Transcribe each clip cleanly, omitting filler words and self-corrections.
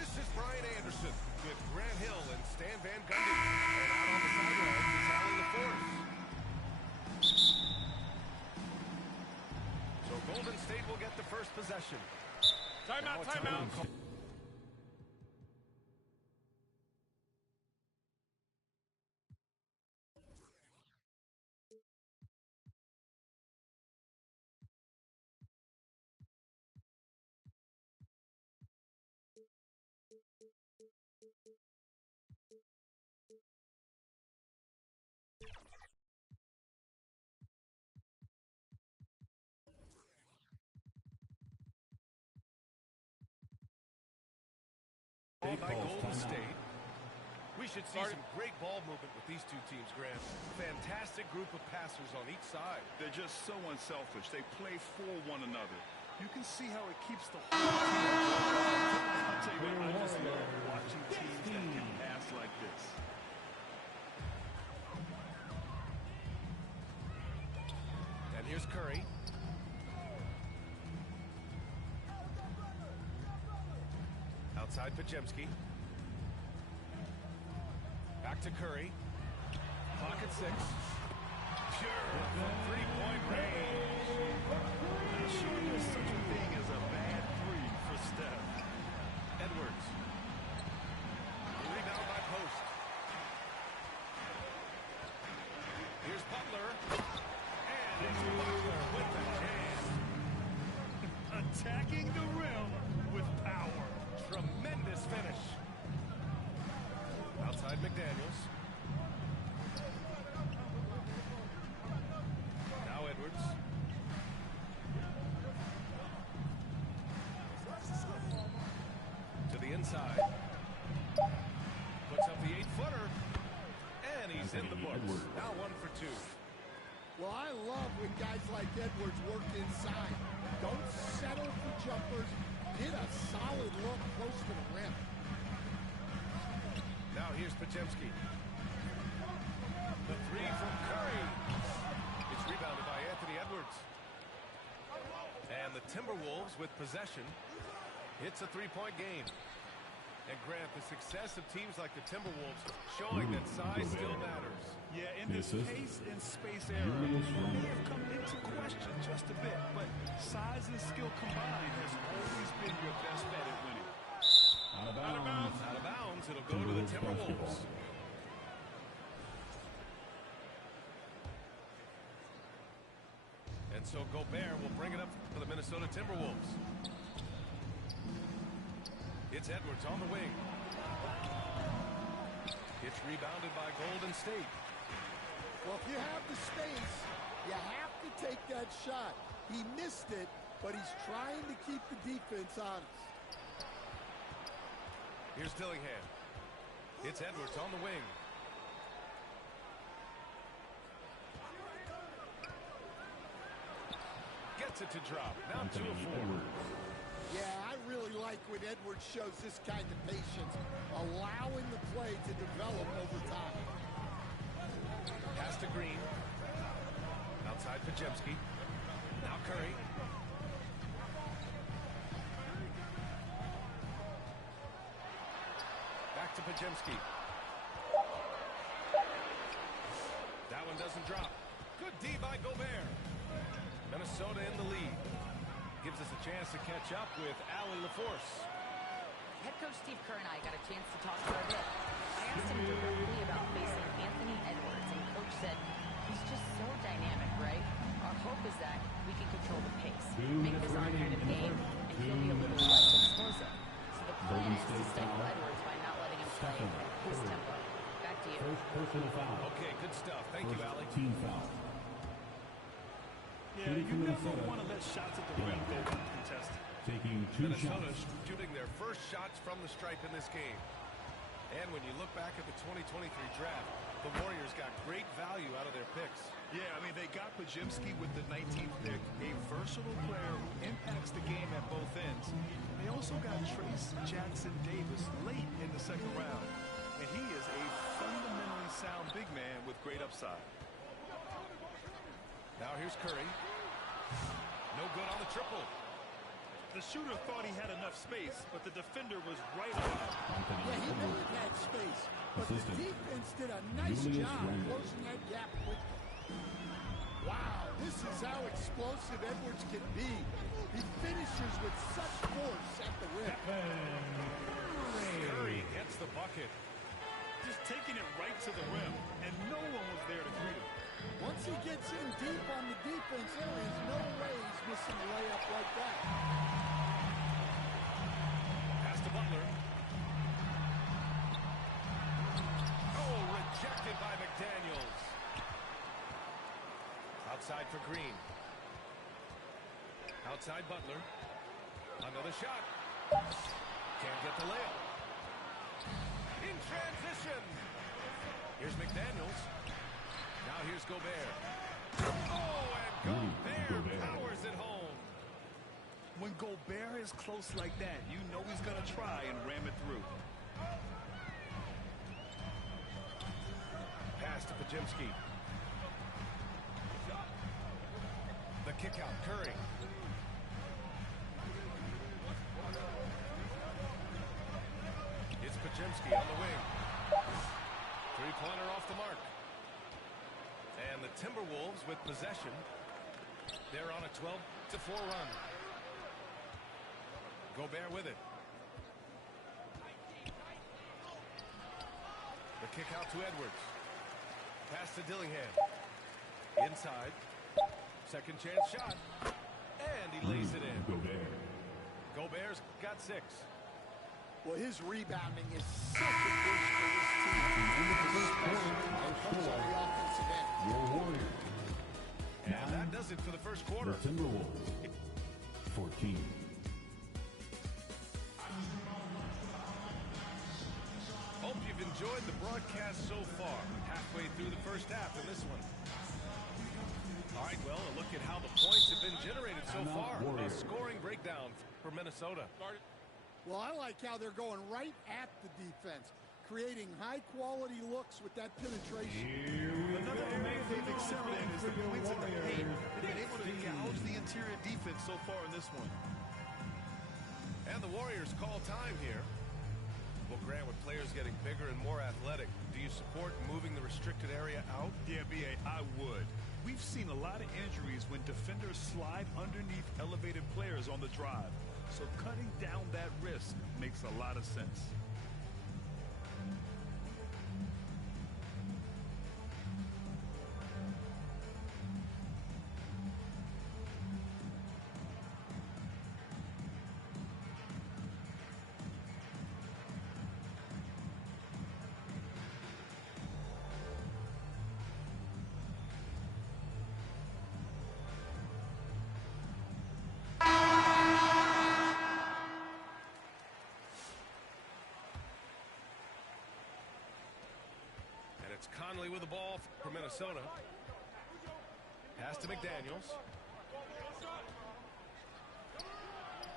This is Brian Anderson with Grant Hill and Stan Van Gundy. And out on the sideline is Ol LaForce. So Golden State will get the first possession. Timeout, timeout. By Golden State. We should see some great ball movement with these two teams, Grant. Fantastic group of passers on each side. They're just so unselfish. They play for one another. You can see how it keeps the whole team. I'll tell you what, I just love watching teams that can pass like this. And here's Curry. Outside Pajemski. Back to Curry. Pocket six. Pure from three-point range. Not sure there's such a thing as a bad three for Steph. Edwards. Rebound by Post. Here's Butler. And it's Butler with the jam. Attacking the rim with power. Tremendous finish. Outside McDaniels. Now Edwards. To the inside. Puts up the 8-footer. And he's in the books. Now 1 for 2. Well, I love when guys like Edwards work inside. Don't settle for jumpers. Get a solid look close to the rim. Now here's Pajemski. The three from Curry. It's rebounded by Anthony Edwards. And the Timberwolves with possession. It's a three-point game. And Grant, the success of teams like the Timberwolves showing that size still matters. Yeah, in this pace and space era, may have come into question just a bit, but size and skill combined has always been your best bet at winning. Out of bounds. Out of bounds. It'll go to the Timberwolves. And so Gobert will bring it up for the Minnesota Timberwolves. It's Edwards on the wing. It's rebounded by Golden State. Well, if you have the space, you have to take that shot. He missed it, but he's trying to keep the defense honest. Here's Dillingham. It's Edwards on the wing. Gets it to drop. Now 2 of 4. Yeah, I really like when Edwards shows this kind of patience, allowing the play to develop over time. Pass to Green. Outside Pajemski. Now Curry. Back to Pajemski. That one doesn't drop. Good D by Gobert. Minnesota in the lead. Gives us a chance to catch up with Ol LaForce. Head coach Steve Kerr and I got a chance to talk for a bit. I asked him directly about facing Anthony Edwards, and coach said he's just so dynamic, right? Our hope is that we can control the pace, make this our kind of game, and he'll be a little less explosive. So the plan is to stifle Edwards by not letting him play at his tempo. Back to you. First personal foul. Okay, good stuff. Thank you, Allie. Team foul. Yeah, you never want to let shots at the rim go uncontested. Taking 2 Minnesota shots. shooting their first shots from the stripe in this game. And when you look back at the 2023 draft, the Warriors got great value out of their picks. Yeah, I mean, they got Pajemski with the 19th pick, a versatile player who impacts the game at both ends. They also got Trace Jackson Davis late in the second round, and he is a fundamentally sound big man with great upside. Now here's Curry. No good on the triple. The shooter thought he had enough space, but the defender was right on it. Yeah, he may have had space, but the defense did a nice job closing that gap quickly. Wow, this is how explosive Edwards can be. He finishes with such force at the rim. Curry gets the bucket. Just taking it right to the rim, and no one was there to greet him. Once he gets in deep on the defense, there is no way he's missing a layup like that. Pass to Butler. Oh, rejected by McDaniels. Outside for Green. Outside Butler. Another shot. Can't get the layup. In transition. Here's McDaniels. Now here's Gobert. Oh, and Gobert powers it home. When Gobert is close like that, you know he's going to try and ram it through. Pass to Pajimski. The kick out, Curry. It's Pajimski on the wing. Three-pointer off the mark. And the Timberwolves with possession. They're on a 12-4 run. Gobert with it. The kick out to Edwards. Pass to Dillingham. Inside. Second chance shot. And he lays it in. Gobert's got 6. Well, his rebounding is such a boost for this team. Especially when it comes on the offensive end. Your Warriors. And that does it for the first quarter. The Timberwolves, 14. Hope you've enjoyed the broadcast so far. Halfway through the first half in this one. All right, well, a look at how the points have been generated so far. A scoring breakdown for Minnesota. Well, I like how they're going right at the defense, creating high-quality looks with that penetration. Another area they've excelled in is the points in the paint. They've been able to gouge the interior defense so far in this one. And the Warriors call time here. Well, Grant, with players getting bigger and more athletic, do you support moving the restricted area out? Yeah, B.A., I would. We've seen a lot of injuries when defenders slide underneath elevated players on the drive. So cutting down that risk makes a lot of sense. It's Conley with the ball for Minnesota. Pass to McDaniels.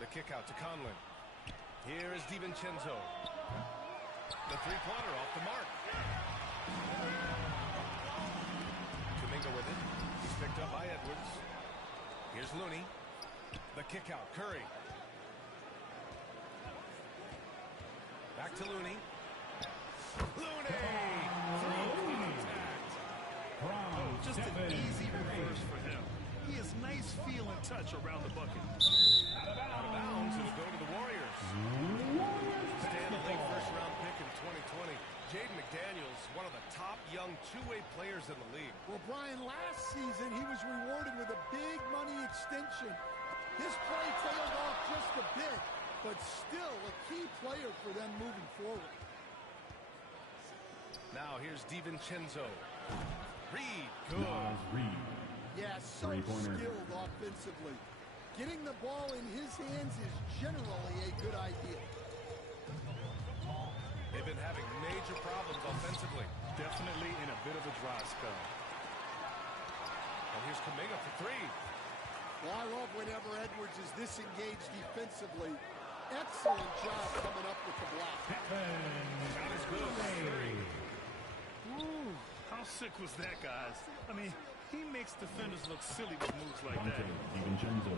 The kick out to Conley. Here is DiVincenzo. The three-pointer off the mark. Kuminga with it. He's picked up by Edwards. Here's Looney. The kick out, Curry. Back to Looney. Looney! Just an easy reverse for him. He has nice feel and touch around the bucket. Out of bounds, it'll go to the Warriors. Stanley first-round pick in 2020. Jaden McDaniels, one of the top young two-way players in the league. Well, Brian, last season he was rewarded with a big money extension. His play tailed off just a bit, but still a key player for them moving forward. Now here's DiVincenzo. Reed, good. Reed. Yeah, so skilled offensively. Getting the ball in his hands is generally a good idea. They've been having major problems offensively. Definitely in a bit of a dry spell. And here's Kuminga for three. Well, I love whenever Edwards is disengaged defensively. Excellent job coming up with the block. Shot is good. Ooh, how sick was that, guys? I mean, he makes defenders look silly with moves like that. DiVincenzo.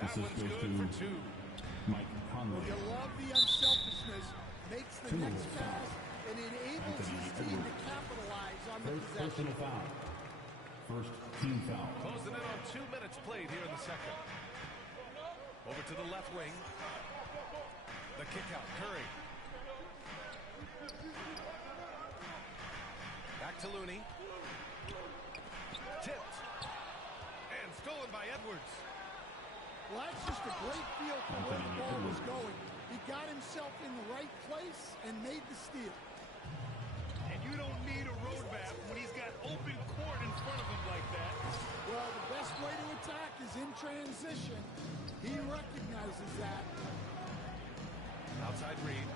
That Assist one's goes good to for 2. Mike Conley. You love the unselfishness. Makes the next pass and enables his team to capitalize on the First possession. personal foul. First team foul. Closing in on 2 minutes played here in the second. Over to the left wing. The kick out, Curry. Back to Looney. Tipped. And stolen by Edwards. Well, that's just a great feel for where the ball was going. He got himself in the right place and made the steal. And you don't need a roadmap when he's got open court in front of him like that. Well, the best way to attack is in transition. He recognizes that. Outside Reed.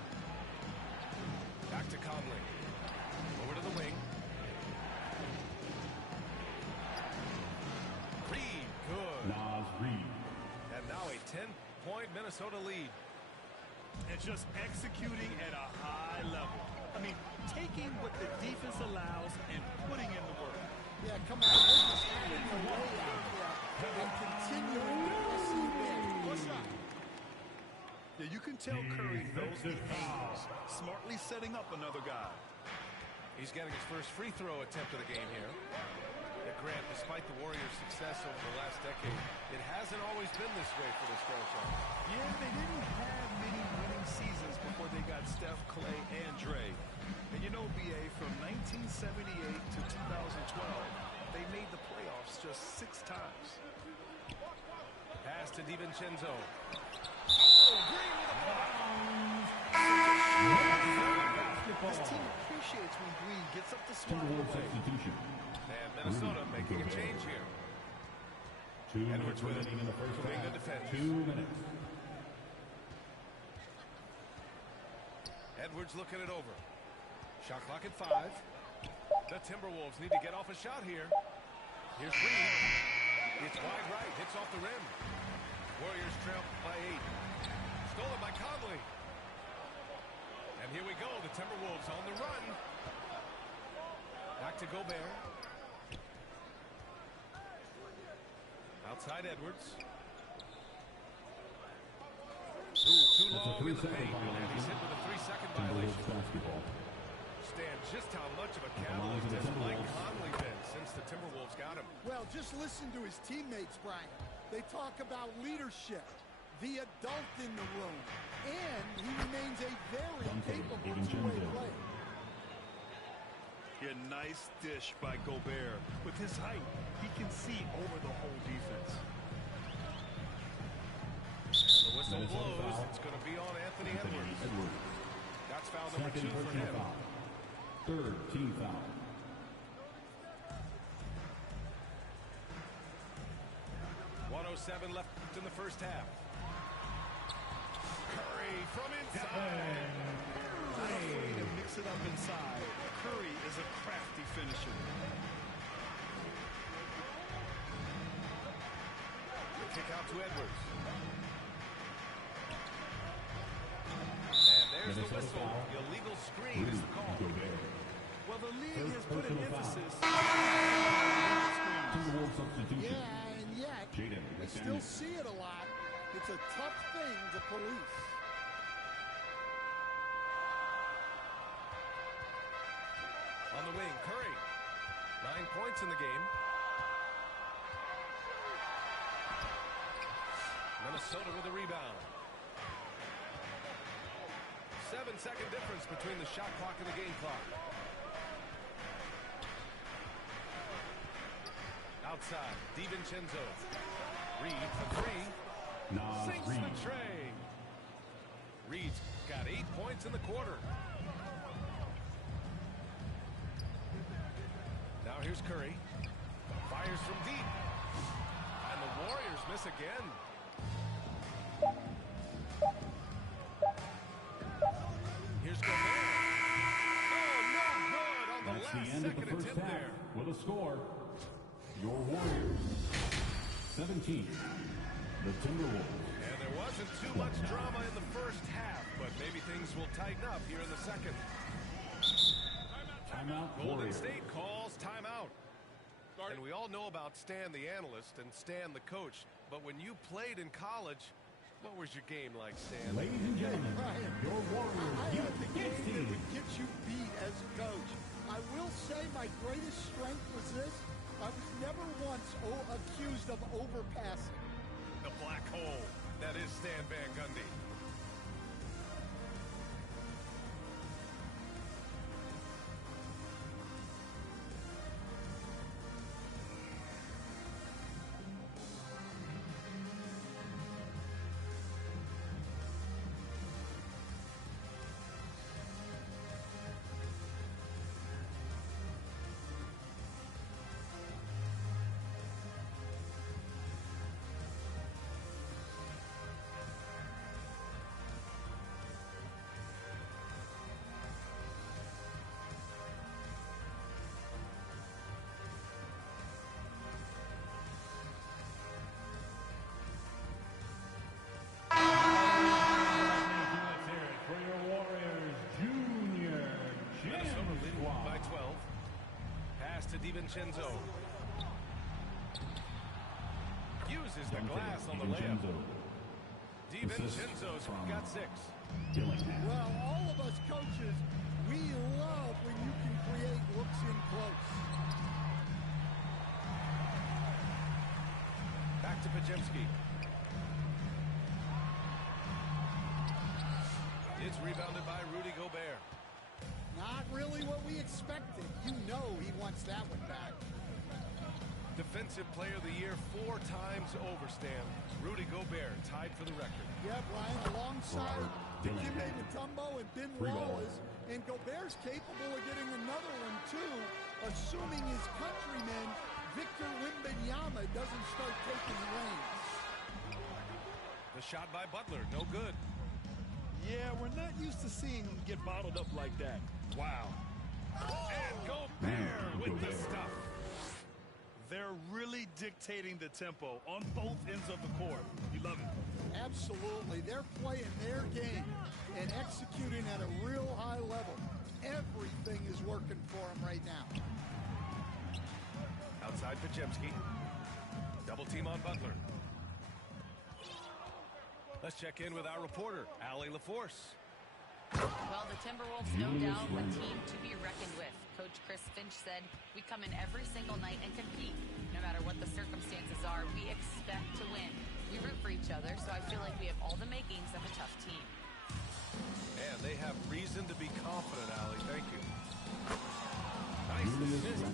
Back to Conley. Over to the wing. Reed, good. Nas Reed. And now a 10-point Minnesota lead. And just executing at a high level. I mean, taking what the defense allows and putting in the work. Yeah, come on. They're just having a way out there and continuing to press him in. What's up? Yeah, you can tell Curry knows the angles, smartly setting up another guy. He's getting his first free throw attempt of the game here. And Grant, despite the Warriors' success over the last decade, it hasn't always been this way for this franchise. Yeah, they didn't have many winning seasons before they got Steph, Clay, and Dre. And you know, BA, from 1978 to 2012, they made the playoffs just 6 times. Pass to DiVincenzo. Oh, Green with a block. This team appreciates when Green gets up to swat Timberwolves away. substitution. And Minnesota making a change here. 2 minutes Edwards with it. remaining in the first Doing half. good defense. 2 minutes. Edwards looking it over. Shot clock at 5. The Timberwolves need to get off a shot here. Here's Reed. It's wide right. Hits off the rim. Warriors trail by 8. Stolen by Conley. And here we go. The Timberwolves on the run. Back to Gobert. Outside Edwards. Too long in the paint. And he's hit with a 3-second violation. Timberwolves basketball. Stan, just how much of a catalyst has Mike Conley been since the Timberwolves got him? Well, just listen to his teammates, Brian. They talk about leadership, the adult in the room, and he remains a very capable two-way player. A nice dish by Gobert. With his height, he can see over the whole defense. And the whistle blows. It's going to be on Anthony Edwards. That's foul number 2 for him. Foul. Third team foul. .107 left in the first half. Curry from inside. Not afraid to mix it up inside. Curry is a crafty finisher. The kick out to Edwards. And there's the whistle. Illegal screen is the call. Well, the league has put an emphasis Timberwolves substitution. Yeah, and yet, Jaden we still see it a lot. It's a tough thing to police. On the wing, Curry. 9 points in the game. Minnesota with a rebound. 7-second difference between the shot clock and the game clock. Outside, DiVincenzo. Reed for 3. Sinks the tray. Reed's got 8 points in the quarter. Now here's Curry. Fires from deep. And the Warriors miss again. Here's Gobert. Oh, no good on the That's last the end of the second first attempt half. there. With a score, your Warriors 17. The Timberwolves. And there wasn't too much drama in the first half, but maybe things will tighten up here in the second. Timeout, Golden Warriors. State calls timeout. And we all know about Stan the analyst and Stan the coach, but when you played in college, what was your game like, Stan? Ladies and gentlemen, Brian, your Warriors I had the game that team. would get you beat as a coach. I will say my greatest strength was this. I was never once accused of overpassing. The black hole. That is Stan Van Gundy. For your Warriors, Junior Minnesota leading by 12. Pass to DiVincenzo. Uses the glass on the layup. DiVincenzo's got 6. Well, all of us coaches, we love when you can create looks in close. Back to Pajemski. It's rebounded by Rudy Gobert. Not really what we expected. You know he wants that one back. Defensive Player of the Year 4 times over, Stan. Rudy Gobert tied for the record. Yeah, Brian, alongside Dikembe Mutombo and Ben Wallace, and Gobert's capable of getting another one, too, assuming his countryman, Victor Wembanyama, doesn't start taking reins. The shot by Butler, no good. Yeah, we're not used to seeing him get bottled up like that. Wow. And Gobert with the stuff. They're really dictating the tempo on both ends of the court. You love it. Absolutely. They're playing their game and executing at a real high level. Everything is working for them right now. Outside Pajemski. Double team on Butler. Let's check in with our reporter, Allie LaForce. Well, the Timberwolves, no doubt, a team to be reckoned with. Coach Chris Finch said, we come in every single night and compete. No matter what the circumstances are, we expect to win. We root for each other, so I feel like we have all the makings of a tough team. And they have reason to be confident, Allie. Thank you. Nice assist.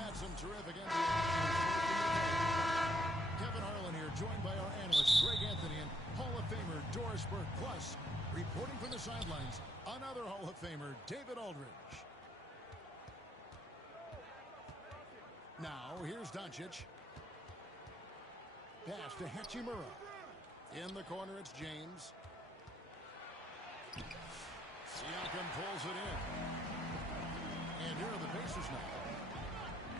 had some terrific NBA. Kevin Harlan here, joined by our analysts Greg Anthony and Hall of Famer Doris Burke. Plus, reporting from the sidelines, another Hall of Famer, David Aldridge. Now, here's Doncic. Pass to Hachimura. In the corner, it's James. Siakam pulls it in. And here are the Pacers now.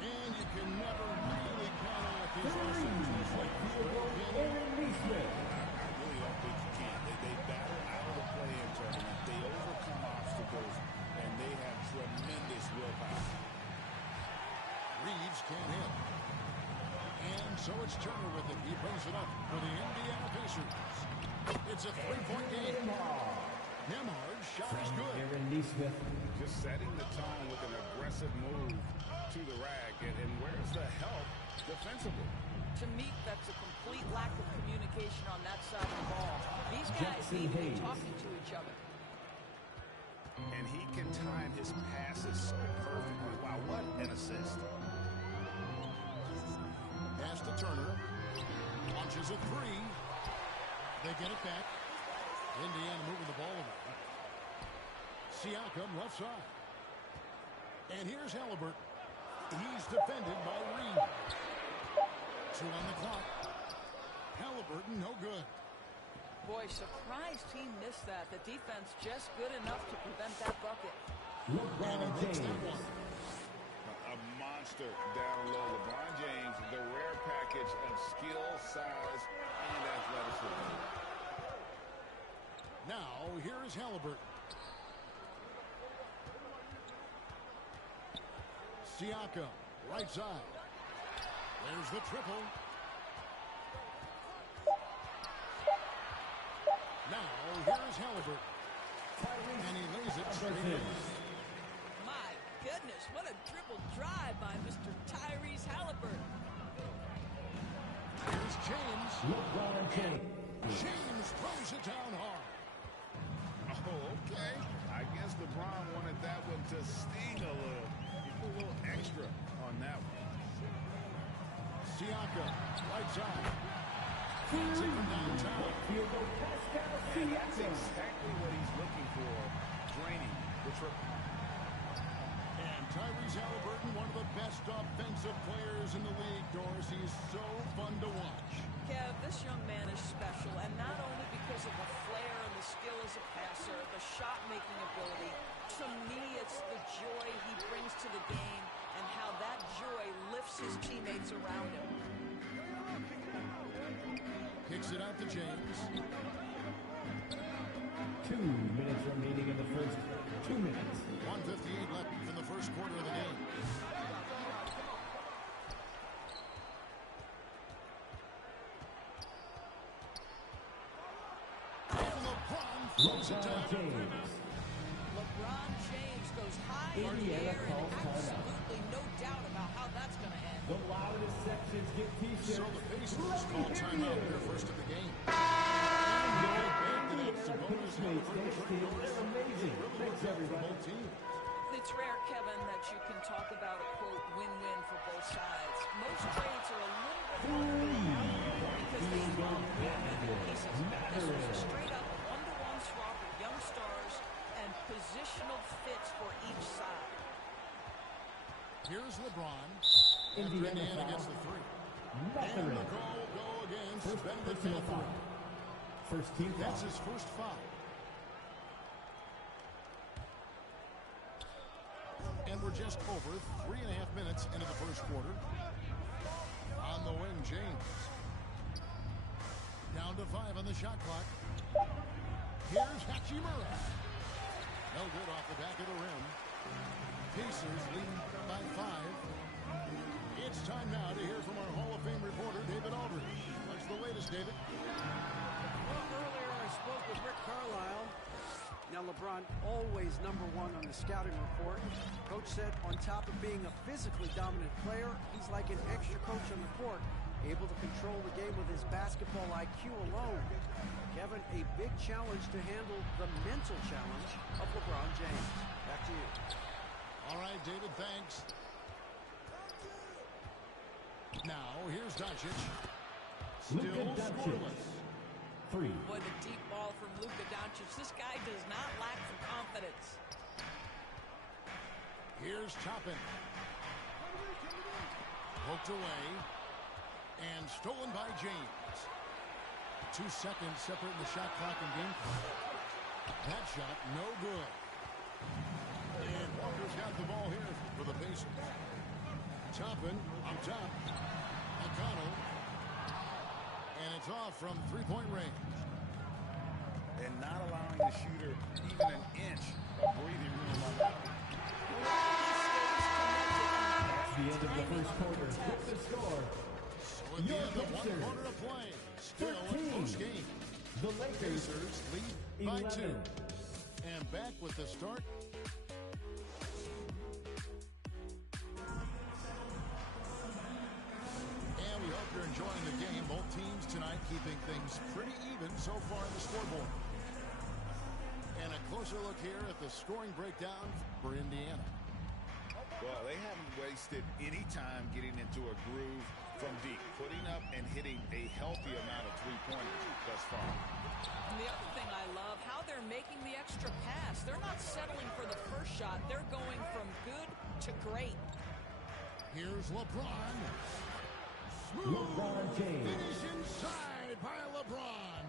And you can never really count on it. These are just like Ol0322's. I really don't think you can. They battle out of the play-in tournament. They overcome obstacles, and they have tremendous willpower. Reeves can't hit. And so it's Turner with it. He brings it up for the Indiana Pacers. It's a three-point game. Nembhard's shot is good. Just setting the tone with an aggressive move to the rack. And where's the help defensively? To me, that's a complete lack of communication on that side of the ball. These guys need to be talking to each other. And he can time his passes so perfectly. Wow, what an assist. Pass to Turner. Launches a three. They get it back. Indiana moving the ball away. Siakam left side. And here's Halliburton. He's defended by Reed. 2 on the clock. Halliburton no good. Boy, surprised he missed that. The defense just good enough to prevent that bucket. And he makes that one. A monster down low. LeBron James, the rare package of skill, size, and athleticism. Now, here is Halliburton. Siakam, right side. There's the triple. Now, here is Halliburton. And he lays it straight in. My goodness, what a triple drive by Mr. Tyrese Halliburton. Here's James. James throws it down hard. Oh, okay. I guess LeBron wanted that one to sting a little. He put a little extra on that one. Siakam, right side. Feeds it from downtown. And that's exactly what he's looking for, draining the triple. And Tyrese Halliburton, one of the best offensive players in the league, Doris. He's so fun to watch. Kev, this young man is special, and not only because of the flair and the skill as a passer, the shot-making ability. To me, it's the joy he brings to the game and how that joy lifts his teammates around him. Kicks it out to James. 2 minutes remaining in the first 2 minutes. 1:58 left in the first quarter of the game. LeBron throws it down. LeBron James goes high in the air, and absolutely no doubt about how that's going to end. The loudest sections get t-shirts. So the Pacers call timeout their first of the game. They're amazing. Thanks, everybody. It's rare, Kevin, that you can talk about a, quote, win-win for both sides. Most trades are a little bit harder because they involve movement pieces. This was a straight-up one-to-one swap of young stars and positional fits for each side. Here's LeBron. After Indiana gets the three. And the call will go against Benedict Mathurin. First team foul. That's his first foul. And we're just over 3.5 minutes into the first quarter. On the wing, James. Down to 5 on the shot clock. Here's Hachimura. No good off the back of the rim. Pacers leading by 5. It's time now to hear from our Hall of Fame reporter, David Aldridge. What's the latest, David? Well, earlier I spoke with Rick Carlisle. Now, LeBron always #1 on the scouting report. Coach said on top of being a physically dominant player, he's like an extra coach on the court, able to control the game with his basketball IQ alone. Kevin, a big challenge to handle the mental challenge of LeBron James. Back to you. All right, David, thanks. Now, here's Doncic. Luka Still Doncic. scoreless. 3. Boy, the deep ball from Luka Doncic. This guy does not lack for confidence. Here's Toppin. Poked away. And stolen by James. 2 seconds separating the shot clock and game clock. That shot, no good. And Walker's got the ball here for the Pacers. Toppin up top. McConnell. And it's off from three-point range. And not allowing the shooter even an inch of breathing room on that. That's the end of the first quarter. With the score, So at the end of 1 quarter to play, still a close game. the Lakers Pacers lead by 2. 11. And back with the start. And we hope you're enjoying the game. Both teams tonight keeping things pretty even so far in the scoreboard. And a closer look here at the scoring breakdown for Indiana. Well, they haven't wasted any time getting into a groove from deep, putting up and hitting a healthy amount of three-pointers thus far. And the other thing I love, how they're making the extra pass. They're not settling for the first shot. They're going from good to great. Here's LeBron. LeBron James. Finish inside by LeBron.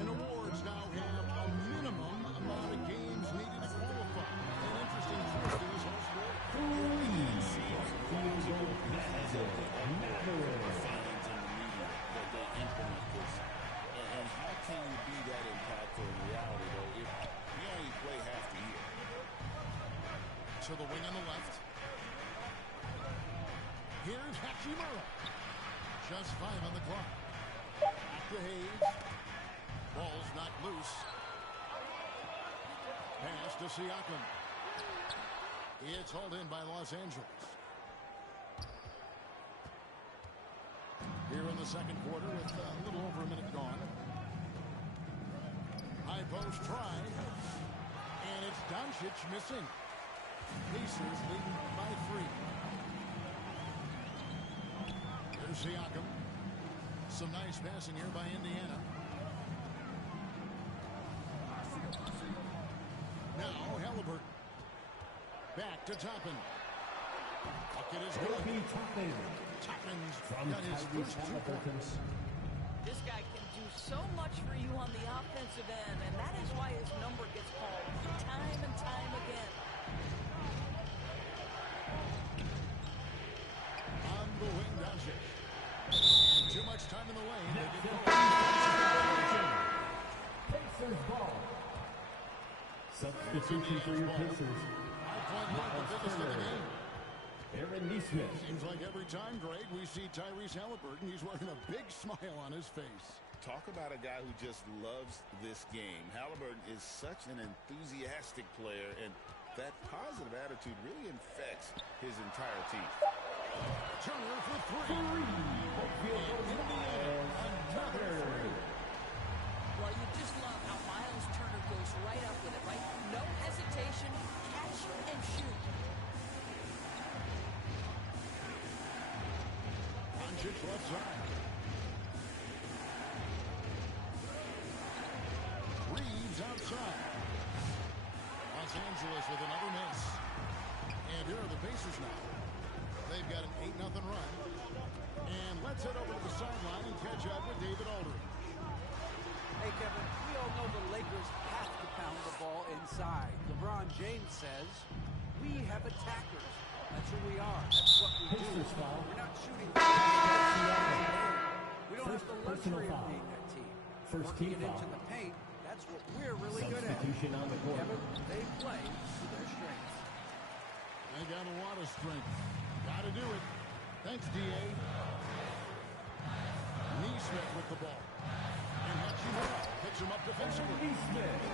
And awards now have a minimum amount of games needed to qualify. An interesting twist in this whole sport. Field goal Maverick. Fans in the media that they implement this. And how can you be that impactful in reality, though, if you only play half the year? To the wing on the left. Here's Hachimura. Just 5 on the clock. Back to Hayes. Ball's not loose. Pass to Siakam. It's hauled in by Los Angeles. Here in the second quarter with a little over a minute gone. High post try. And it's Doncic missing. Pacers leading by 3. There's Siakam. Some nice passing here by Indiana. Now Halliburton. Back to Toppin. Bucket is good. Toppin's got his first 2 points. This guy can do so much for you on the offensive end, and that is why his number gets called time and time again. On the wing, Doncic. And too much time in the lane. They get going. Pacers ball. Substitution for your Pacers. 5-point lead, the biggest of the game. Aaron Neesmith. Seems like every time, Greg, we see Tyrese Halliburton, he's wearing a big smile on his face. Talk about a guy who just loves this game. Halliburton is such an enthusiastic player, and that positive attitude really infects his entire team. Turner for 3. Indiana, another 3. Well, you just love how Miles Turner goes right up with it, right? No hesitation, catch and shoot. Doncic left side. Reeves outside. Los Angeles with another miss. And here are the Pacers now. They've got an 8-0 run. And let's head over to the sideline and catch up with David Aldridge. Hey, Kevin, we all know the Lakers have to pound the ball inside. LeBron James says, we have attackers. That's who we are. That's what we do. Pacers foul. We're not shooting. We don't have the Personal luxury of foul. being that team. First Working team it into foul. the paint, that's what we're really good at. Substitution on the court. Kevin, they play to their strengths. They got a lot of strength. Got to do it. Thanks, D.A. Neesmith with the ball. And Hachimura picks him up defensively. Neesmith.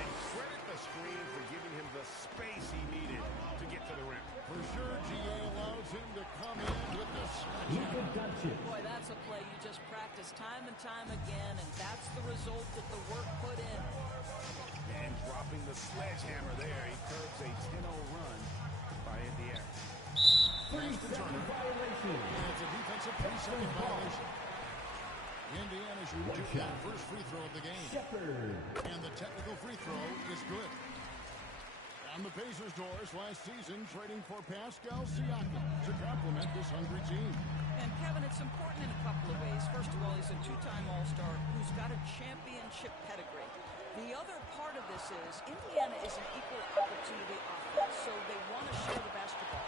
And credit the screen for giving him the space he needed to get to the rim. For sure, G.A. allows him to come in with the Luka Doncic. Boy, that's a play you just practice time and time again, and that's the result of the work put in. And dropping the sledgehammer there, he curbs a 10-0 run by Indiana. past the Turner. And it's a defensive 3-second violation. Indiana's rejected the first free throw of the game. And the technical free throw is good. On the Pacers' doors last season, trading for Pascal Siakam to complement this hungry team. And Kevin, it's important in a couple of ways. First of all, he's a two-time All-Star who's got a championship pedigree. The other part of this is Indiana is an equal opportunity offense, so they want to share the basketball.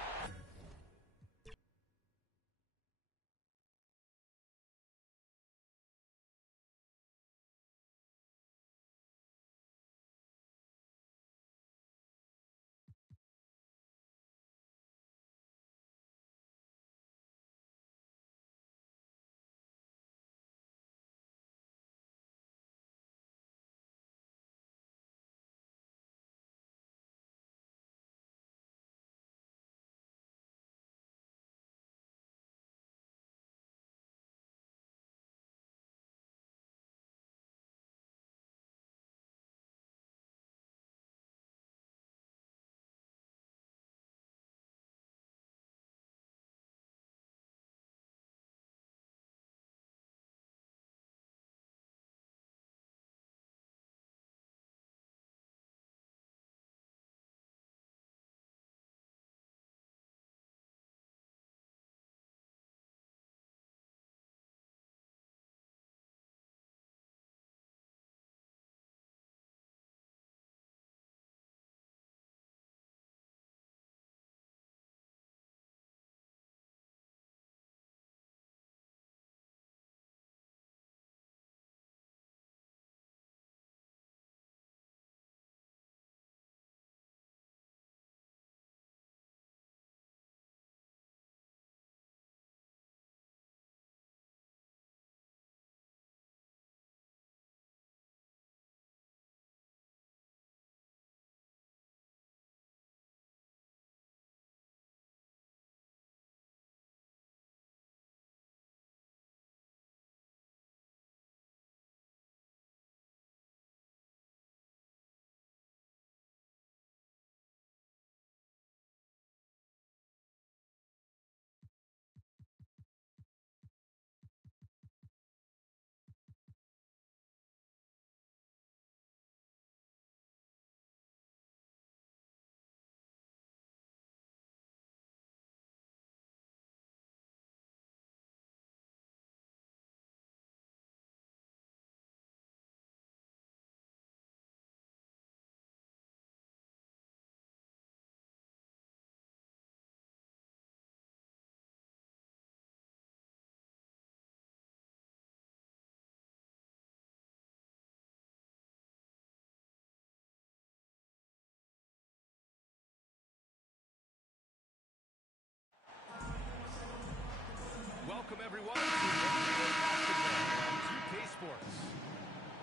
Welcome, everyone, to NBA Basketball on 2K Sports.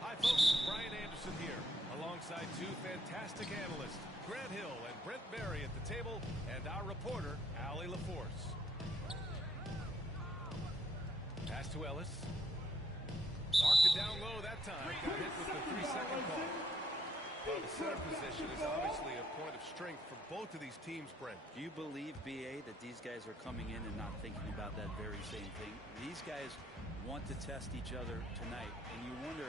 Hi, folks. Brian Anderson here, alongside two fantastic analysts, Grant Hill and Brent Berry at the table, and our reporter, Allie LaForce. Pass to Ellis. Marked it down low that time. Got hit with the 3-second call. Well, the center position is obviously a point of strength for both of these teams, Brent. Do you believe, B.A., that these guys are coming in and not thinking about that very same thing? These guys want to test each other tonight, and you wonder,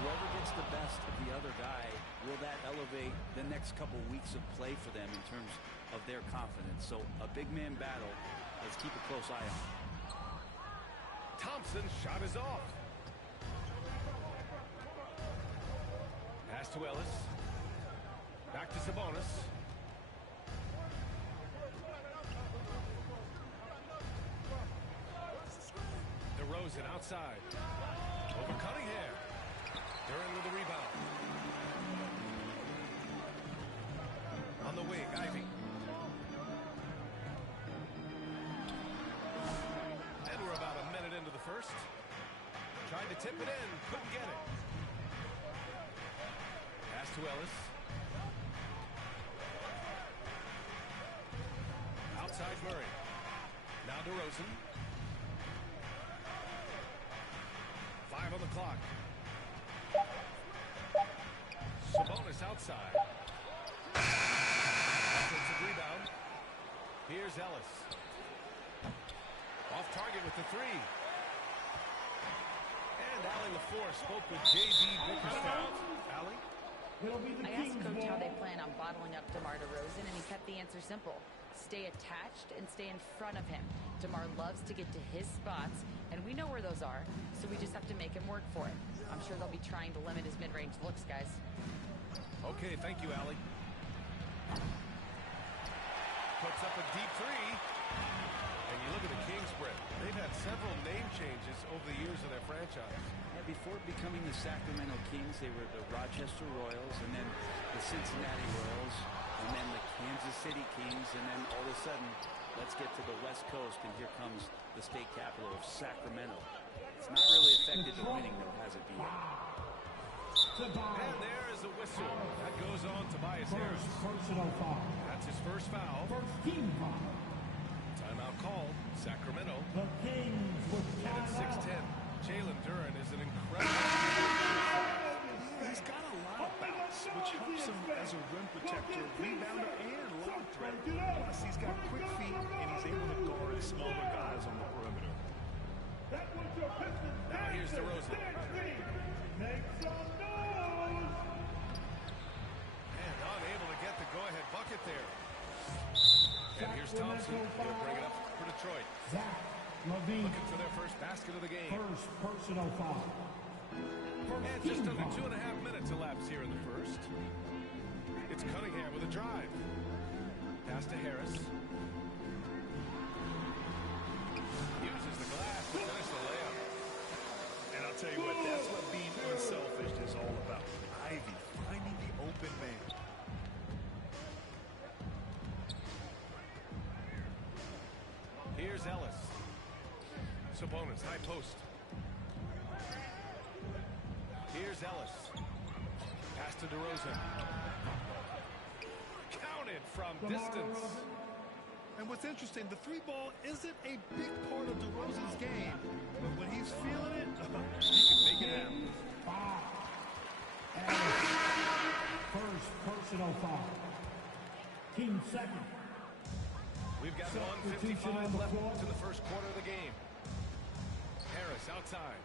whoever gets the best of the other guy, will that elevate the next couple weeks of play for them in terms of their confidence? So a big man battle. Let's keep a close eye on it. Thompson's shot is off. Pass to Ellis. Back to Sabonis. DeRozan outside. Over Cunningham. Duran with the rebound. On the wing, Ivy. And we're about a minute into the first. Tried to tip it in, couldn't get it. Pass to Ellis. Outside Murray. Now DeRozan. 5 on the clock. Sabonis outside. Offensive rebound. Here's Ellis. Off target with the three. And Allie LaForce spoke with J.D. Bickerstaff. Allie? I asked Coach how they plan on bottling up DeMar DeRozan, and he kept the answer simple. Stay attached and stay in front of him. DeMar loves to get to his spots, and we know where those are, so we just have to make him work for it. I'm sure they'll be trying to limit his mid-range looks, guys. Okay, thank you, Allie. Puts up a deep three. And you look at the Kings, Brett. They've had several name changes over the years of their franchise. Yeah, before becoming the Sacramento Kings, they were the Rochester Royals, and then the Cincinnati Royals, and then the Kansas City Kings, and then all of a sudden, let's get to the West Coast, and here comes the state capital of Sacramento. It's not really affected the winning, though, has it, B.A.? And there is a whistle. That goes on Tobias Harris. Personal foul. That's his first foul. First team foul. Timeout call. Sacramento. The Kings with And at 6'10", Jalen Duren is an incredible. He's got a lot of bounce, which helps him as a rim protector, rebounder, and lob threat. Plus, he's got quick feet, and he's able to guard smaller guys on the perimeter. Now here's DeRozan. And unable to get the go-ahead bucket there. And here's Thompson. He'll bring it up for Detroit. Looking for their first basket of the game. First personal foul. And just under 2.5 minutes elapsed here in the first. It's Cunningham with a drive. Pass to Harris. Uses the glass to finish the layup. And I'll tell you what, that's what being unselfish is all about. Ivy finding the open man. Here's Ellis. Sabonis, high post. Here's Ellis. Pass to DeRozan. Counted from distance. And what's interesting, the three ball isn't a big part of DeRozan's game, but when he's feeling it, he can make it happen. First personal foul. Team second. We've got 1:55 left in the first quarter of the game. Harris outside.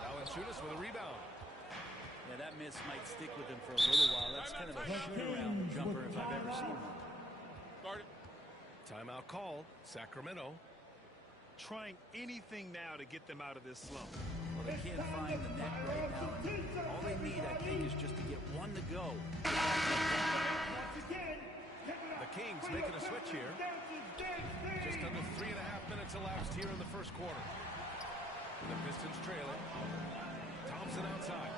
Valanciunas with a rebound. Yeah, that miss might stick with him for a little while. That's kind of a turnaround jumper if I've ever seen one. Guard it. Timeout call. Sacramento. Trying anything now to get them out of this slump. Well, they can't find the net right now. And all they need, I think, is just to get one to go. The Kings making a switch here. Just under 3.5 minutes elapsed here in the first quarter. The Pistons trailing. Thompson outside.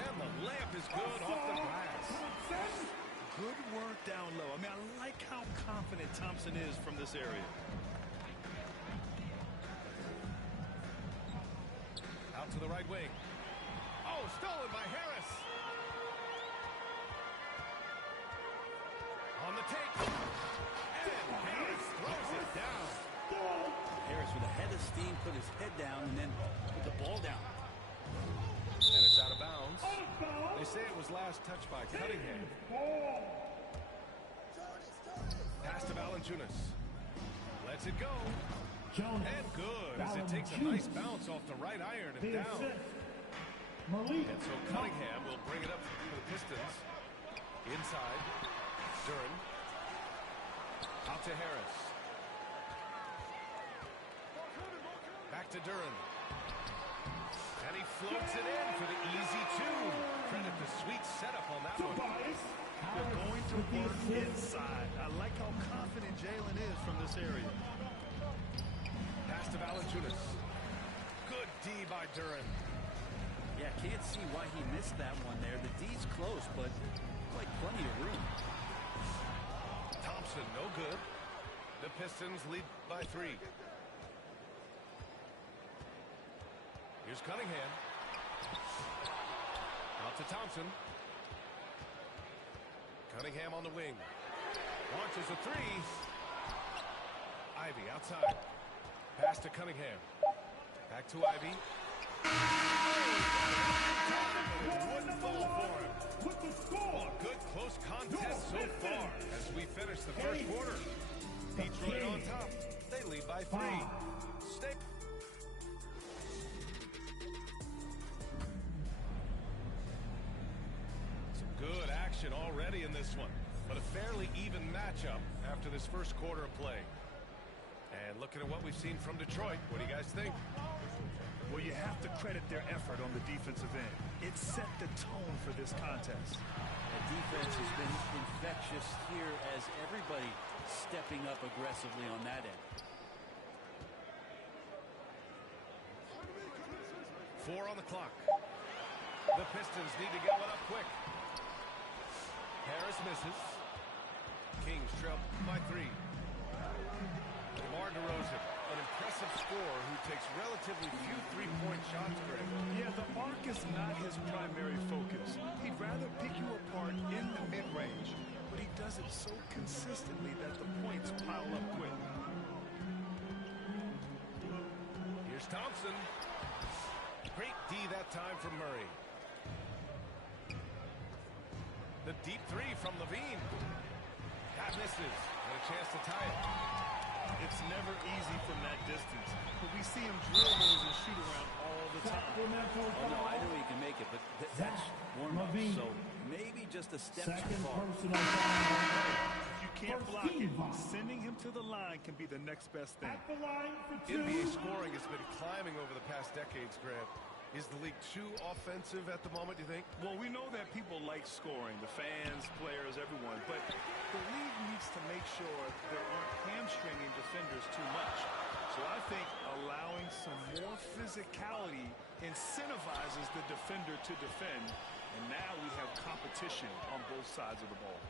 And the layup is good off the glass. Good work down low. I mean, I like how confident Thompson is from this area. Out to the right wing. Oh, stolen by Harris. On the take. And Harris throws it down. Harris with a head of steam, put his head down, and then put the ball down. And it's out of bounds. They say it was last touched by Cunningham. Pass to Valanciunas. Lets it go. And good as it takes a nice bounce off the right iron and down. And so Cunningham will bring it up for the Pistons. Inside. Duren. Out to Harris. Back to Duren. And he floats it in for the easy two. Credit the sweet setup on that one. They're going to work inside. I like how confident Jalen is from this area. Pass to Valanciunas. Good D by Duren. Yeah, can't see why he missed that one there. The D's close, but like plenty of room. Thompson, no good. The Pistons lead by 3. Here's Cunningham. Out to Thompson. Cunningham on the wing. Launches a 3. Ivy outside. Pass to Cunningham. Back to Ivy. It wouldn't fall for him. Well, a good close contest so far as we finish the first quarter. Detroit on top. They lead by 3. Stay. Some good action already in this one, but a fairly even matchup after this first quarter of play. And looking at what we've seen from Detroit, what do you guys think? Well, you have to credit their effort on the defensive end. It set the tone for this contest. The defense has been infectious here as everybody stepping up aggressively on that end. 4 on the clock. The Pistons need to get one up quick. Harris misses. Kings trail by 3. DeMar DeRozan, an impressive scorer who takes relatively few three-point shots, Greg. Yeah, the arc is not his primary focus. He'd rather pick you apart in the mid-range, but he does it so consistently that the points pile up quick. Here's Thompson. Great D that time from Murray. The deep 3 from Levine. That misses. And a chance to tie it. It's never easy from that distance, but we see him drill those and shoot around all the time. Oh, no, I know he can make it, but that's warm-up, so maybe just a step too far. If you can't block it, sending him to the line can be the next best thing. NBA scoring has been climbing over the past decades, Grant. Is the league too offensive at the moment, do you think? Well, we know that people like scoring, the fans, players, everyone, but the league needs to make sure there aren't hamstringing defenders too much. So I think allowing some more physicality incentivizes the defender to defend, and now we have competition on both sides of the ball.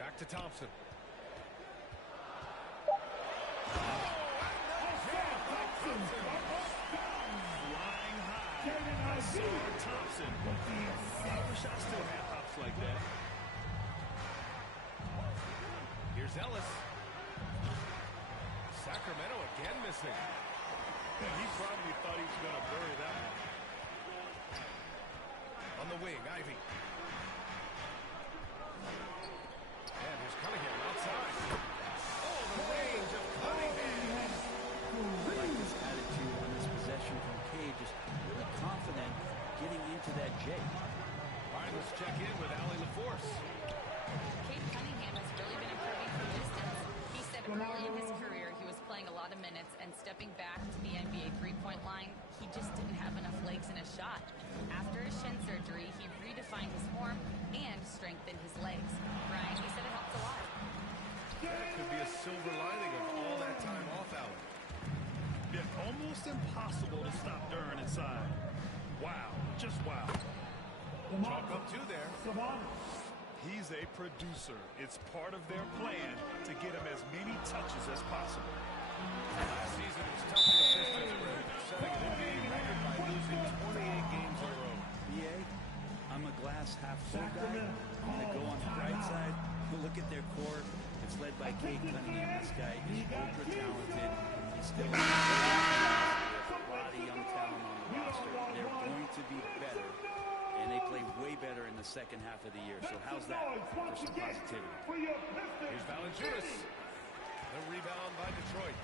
Back to Thompson. Thompson. The shot still had pops like that. Here's Ellis. Sacramento again missing. He probably thought he was going to bury that one. On the wing, Ivy. And here's Cunningham outside. Oh, the range of Cunningham. I like this attitude on this possession from Cade, just really confident getting into that J. All right, let's check in with Allie LaForce. Cade Cunningham has really been improving from distance. He said early in his career he was playing a lot of minutes, and stepping back to the NBA three-point line, he just didn't have enough legs in his shot. After his shin surgery, he redefined his form and strengthened his legs. Brian, he said it helped a lot. That could be a silver lining of all that time off, Allie. It's almost impossible to stop Duran inside. Wow, just wow. Chalk up 2 there. He's a producer. It's part of their plan to get him as many touches as possible. Last season was tough for the Pistons, setting an NBA record by losing 28 games in a row. BA, I'm a glass half full guy. They go on the bright side. Look at their core. It's led by Cade Cunningham. This guy is ultra talented. He's still a lot of young talent on the roster. They're going to be better, and they play way better in the second half of the year. So how's that for some positivity? Here's Valanciunas. The rebound by Detroit.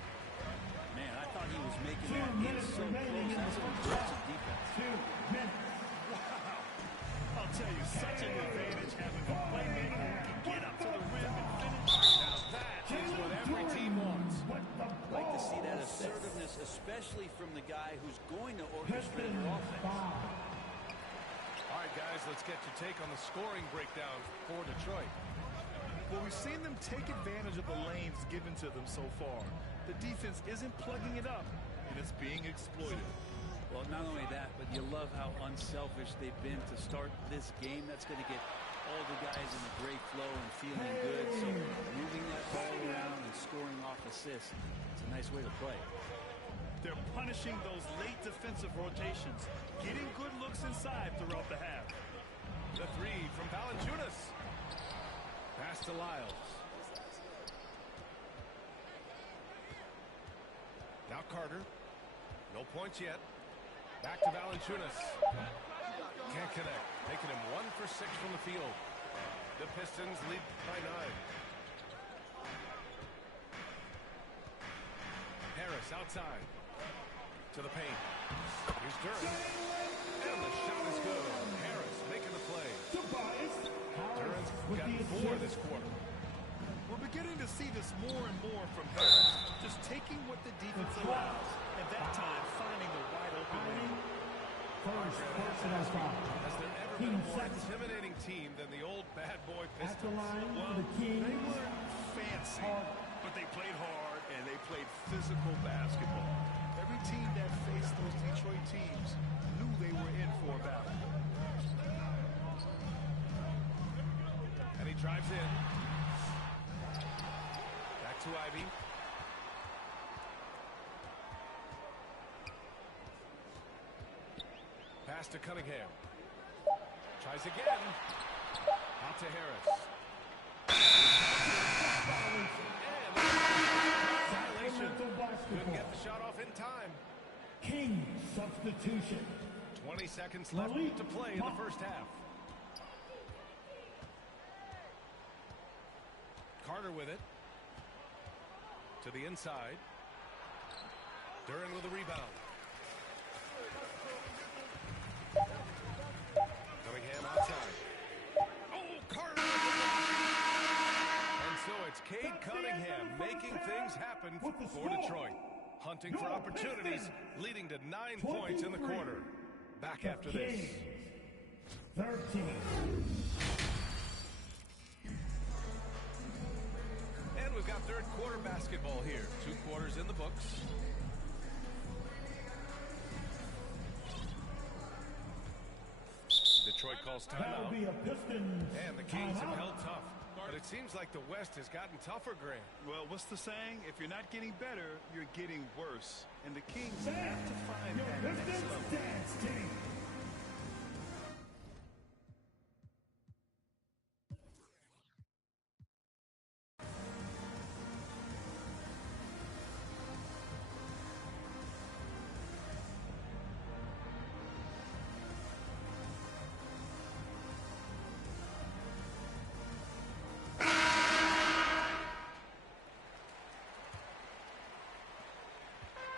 Man, I thought he was making that in so close. That's some impressive defense. Wow. I'll tell you, such an advantage having a playmaker who can get up to the rim and finish. Now that is what every team wants. Like to see that assertiveness, especially from the guy who's going to orchestrate their offense. All right, guys, let's get your take on the scoring breakdown for Detroit. Well, we've seen them take advantage of the lanes given to them so far. The defense isn't plugging it up, and it's being exploited. Well, not only that, but you love how unselfish they've been to start this game. That's going to get all the guys in a great flow and feeling good. So moving that ball around and scoring off assists, it's a nice way to play. They're punishing those late defensive rotations, getting good looks inside throughout the half. The 3 from Valanciunas. Pass to Lyles. Now Carter. No points yet. Back to Valanciunas. Can't connect. Making him 1 for 6 from the field. The Pistons lead by 9. Harris outside. To the paint. Here's Durant. And the shot is good. Harris making the play. Durant's got 4 this quarter. We're beginning to see this more and more from Harris. Just taking what the defense allows, and that time finding the wide open lane. First personal foul. Has there ever been a more intimidating team than the old bad boy At the Pistons? line for Well, the Kings. they weren't fancy, but they played hard and they played physical basketball. Every team that faced those Detroit teams knew they were in for a battle. And he drives in. Back to Ivy. Pass to Cunningham. Tries again. Out to Harris. Violation. Couldn't get the shot off in time. King substitution. 20 seconds left to play in the first half. Carter with it. To the inside. Durant with a rebound. Cunningham outside. Oh, Carter! And so it's Cade Cunningham making things happen for Detroit. Hunting for opportunities, leading to 9 points in the quarter. Back after this. 13. And we've got third quarter basketball here. 2 quarters in the books. Detroit calls That'll timeout. be a Pistons. And the Kings have timeout. held tough. But it seems like the West has gotten tougher, Grant. Well, what's the saying? If you're not getting better, you're getting worse. And the Kings have to find Your that next Pistons level. dance team.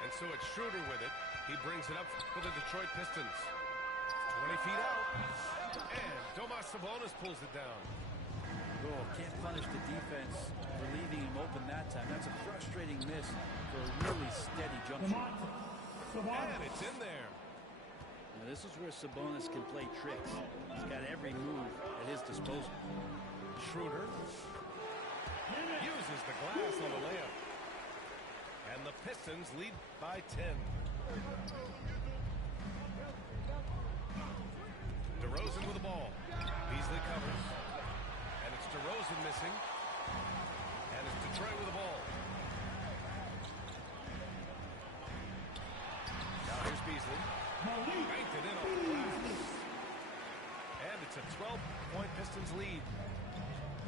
And so it's Schroeder with it. He brings it up for the Detroit Pistons. 20 feet out. And Domas Sabonis pulls it down. Oh, can't punish the defense for leaving him open that time. That's a frustrating miss for a really steady jump shot. And it's in there. Now, this is where Sabonis can play tricks. He's got every move at his disposal. Schroeder uses the glass on the layup. And the Pistons lead by 10. DeRozan with the ball. Beasley covers. And it's DeRozan missing. And it's Detroit with the ball. Now here's Beasley. Banked it in off the glass. And it's a 12-point Pistons lead.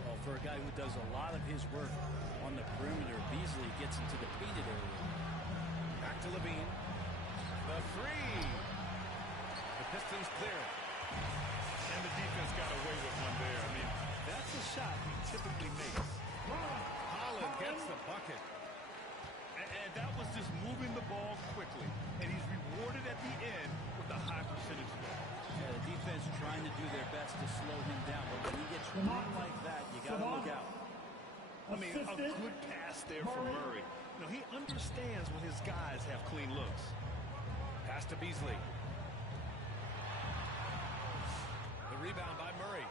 Well, for a guy who does a lot of his work on the perimeter, Beasley gets into the painted area. Back to Levine. The three. The Pistons clear it. And the defense got away with one there. I mean, that's a shot he typically makes. Holland gets the bucket. And that was just moving the ball quickly. And he's rewarded at the end with a high percentage goal. Yeah, the defense trying to do their best to slow him down, but when he gets run like that, you got to look out. I mean, a good pass there from Murray. You know, he understands when his guys have clean looks. Pass to Beasley. The rebound by Murray.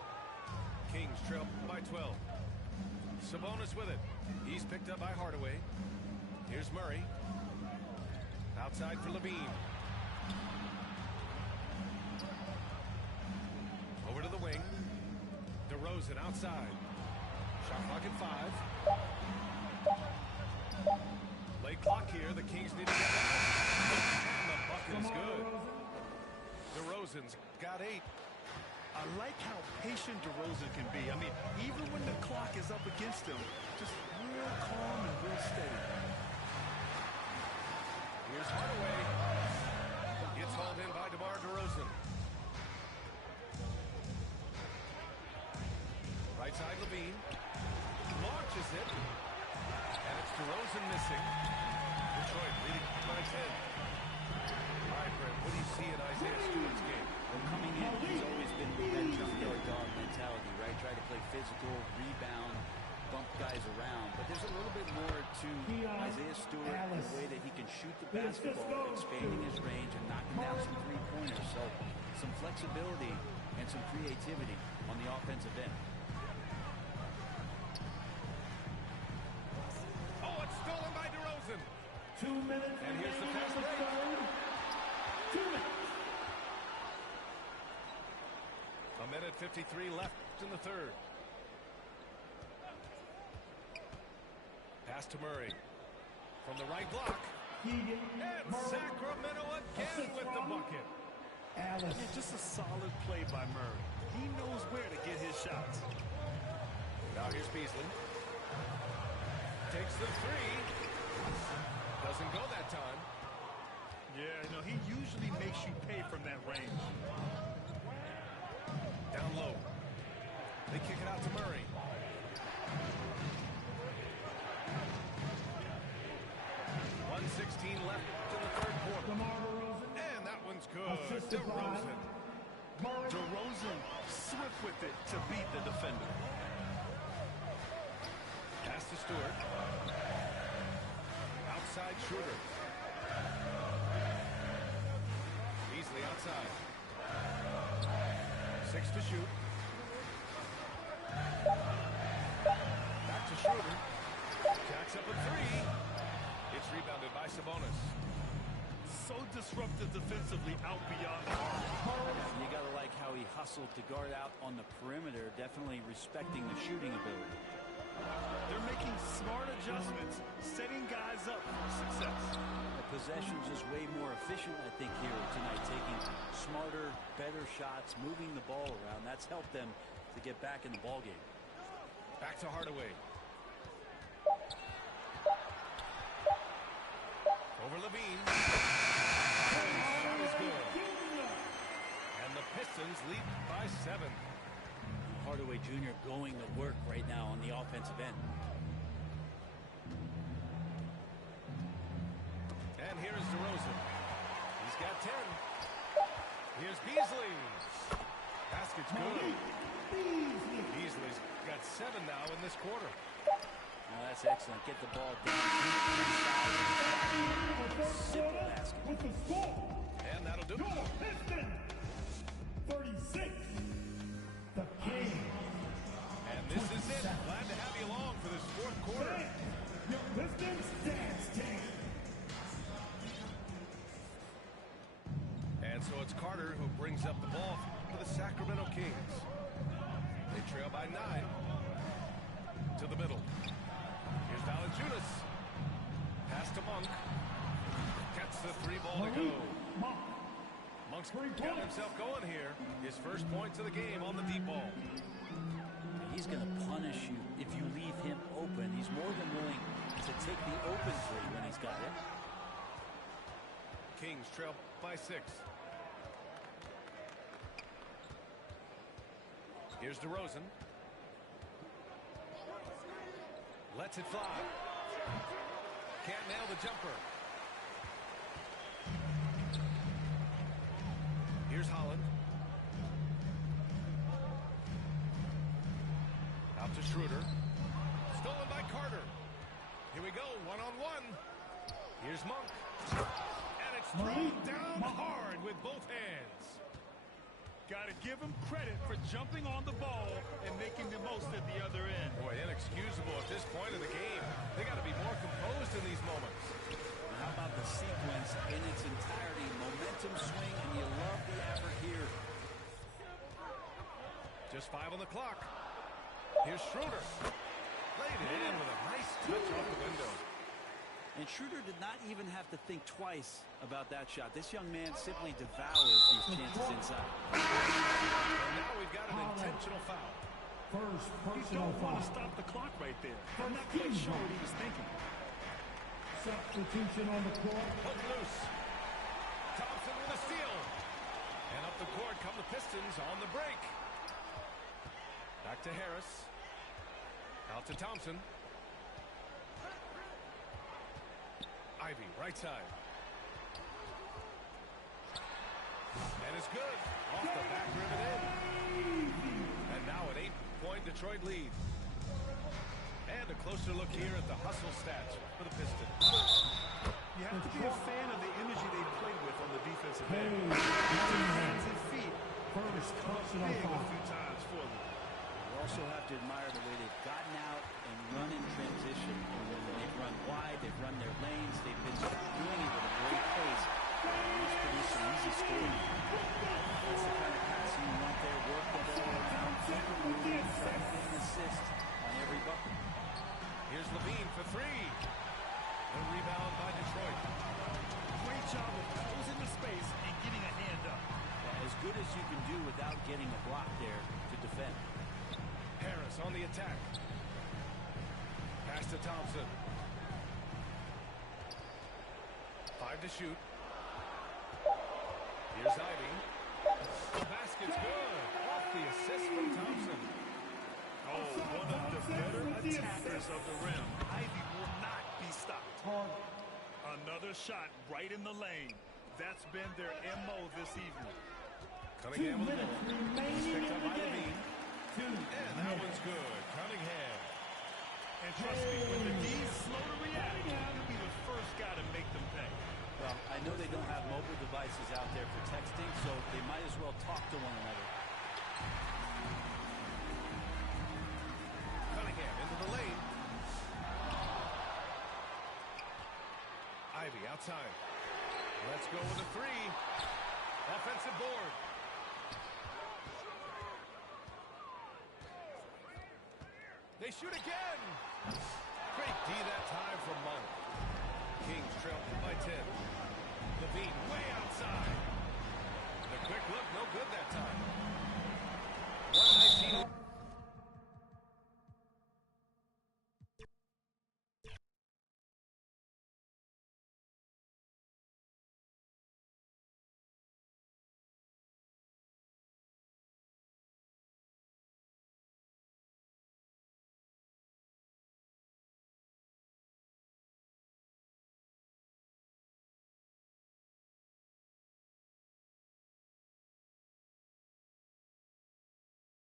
Kings trail by 12. Sabonis with it. He's picked up by Hardaway. Here's Murray. Outside for Levine. Over to the wing. DeRozan outside. Shot clock at 5. Late clock here. The Kings need to get that. And the bucket is good. DeRozan's got 8. I like how patient DeRozan can be. I mean, even when the clock is up against him, just real calm and real steady. Here's Hardaway. Gets hauled in by DeMar DeRozan. Right side, Levine. Launches it. And it's DeRozan missing. Detroit leading by 10. All right, Brent, what do you see in Isaiah Stewart's game? Well, coming in, he's always been that junkyard dog mentality, right? Try to play physical, rebound, bump guys around. But there's a little bit more to Isaiah Stewart in the way that he can shoot the basketball, expanding his range and knocking down some three-pointers. So some flexibility and some creativity on the offensive end. Oh, it's stolen by DeRozan. 2 minutes. And here's the fast break. 2 minutes. A minute 53 left in the third. Pass to Murray. From the right block. And Sacramento again with the bucket. Yeah, just a solid play by Murray. He knows where to get his shots. Now here's Beasley. Takes the three. Doesn't go that time. Yeah, no, he usually makes you pay from that range. Down low. They kick it out to Murray. .116 left in the third quarter. And that one's good. DeRozan. DeRozan swift with it to beat the defender. Pass to Stewart. Outside Schroeder. Beasley outside. 6 to shoot. Back to Schroeder. Jacks up a three. It's rebounded by Sabonis. So disruptive defensively out beyond the arc. You got to like how he hustled to guard out on the perimeter, definitely respecting the shooting ability. They're making smart adjustments, setting guys up for success. The possession's just way more efficient, I think, here tonight, taking smarter, better shots, moving the ball around. That's helped them to get back in the ballgame. Back to Hardaway. Over Levine. Shot is good. And the Pistons lead by 7. Hardaway Jr. going to work right now on the offensive end. And here's DeRozan. He's got 10. Here's Beasley. Basket's good. Beasley's got 7 now in this quarter. Oh, that's excellent. Get the ball down. Simple basket. With the score. And that'll do it. Your Pistons, 36. The King. And this is it. Glad to have you along for this fourth quarter. Your Pistons dance team. And so it's Carter who brings up the ball for the Sacramento Kings. They trail by 9. To the middle. Here's Valanciunas. Pass to Monk. Gets the 3 ball to go. Monk's got himself going here. His first points of the game on the deep ball. He's going to punish you if you leave him open. He's more than willing to take the open three when he's got it. Kings trail by 6. Here's DeRozan. Lets it fly. Can't nail the jumper. Here's Holland. Out to Schroeder. Stolen by Carter. Here we go, one-on-one. Here's Monk. And it's thrown down hard with both hands. Got to give him credit for jumping on the ball and making the most at the other end. Boy, inexcusable at this point of the game. They got to be more composed in these moments. And how about the sequence in its entirety? Momentum swing, and you love the effort here. Just 5 on the clock. Here's Schroeder. Played it in with a nice touch off the window. And Schroeder did not even have to think twice about that shot. This young man simply devours these chances inside. And now we've got an intentional foul. First You personal don't want foul. to stop the clock right there. I'm not quite sure what he was thinking. Substitution on the court. Put loose. Thompson with a steal. And up the court come the Pistons on the break. Back to Harris. Out to Thompson. Ivy, right side. And it's good. Off the back rim and in. And now an 8-point Detroit lead. And a closer look here at the hustle stats for the Pistons. You have to be a fan of the energy they play with on the defensive end. Hands and feet. It's big a few times for them. You also have to admire the way they've gotten out and run in transition. They've run wide, they've run their lanes, they've been doing it with a great pace. It's produced some easy scoring. That's the kind of passing you want there. Work the ball around, keep it moving, try to get an assist on every bucket. Here's Levine for three. A rebound by Detroit. Great job of closing the space and getting a hand up. As good as you can do without getting a block there to defend. Harris on the attack. Pass to Thompson. 5 to shoot. Here's Ivy. The basket's good. Off the assist from Thompson. Oh, one of the better attackers of the rim. Ivy will not be stopped. Another shot right in the lane. That's been their MO this evening. Cunningham with the ball. Picked up by Levine. And that one's good. Cunningham. And trust me, when the D's slow to react, he'll be the first guy to make them pay. Well, I know they don't have mobile devices out there for texting, so they might as well talk to one another. Cunningham into the lane. Ivy outside. Let's go with a three. Offensive board. They shoot again. Great D that time from Monk. Kings trail by 10. Levine way outside. The quick look, no good that time. 119.